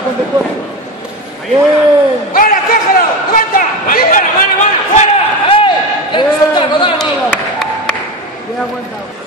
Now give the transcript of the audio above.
con después. Bien. ¡Ahora, cógelo! ¡Levanta! ¡Fuera! ¡Fuera! ¡Eh! ¡Tienes que soltarlo, dale! Bien aguantado.